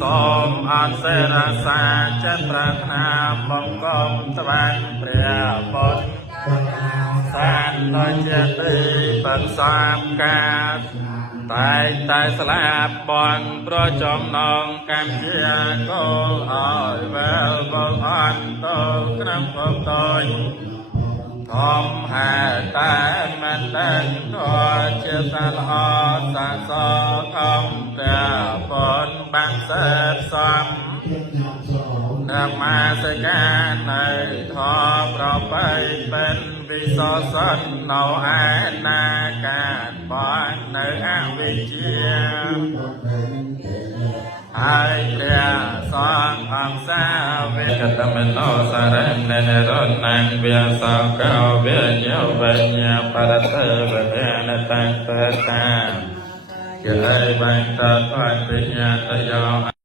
សូមអត់សេរសាចិត្តប្រាថ្នាបង្គំត្បាញព្រះពុទ្ធសានដោយជាទីបិសាបកាតែងតែស្លាប់បនប្រចំណងកម្មជាគោលឲ្យវែលបលអន់ទៅក្នុងភពតូចធំហែតែមិនដឹងធัวជាសាល្អសាសខំព្រះពុនបានសេពសំនាមាសិកានៅធម៌ប្របីเป็นវិសោសិននៅឯណាការបាននៅអវិជ្ជាហើយព្រះសង្ឃអង្គសាវេកតមនោសារៈនេនរណាំវាសោកោវិញ្ញវញ្ញបរតវេនតੰបតាជាឲ្យបានតតវិញ្ញាតយោ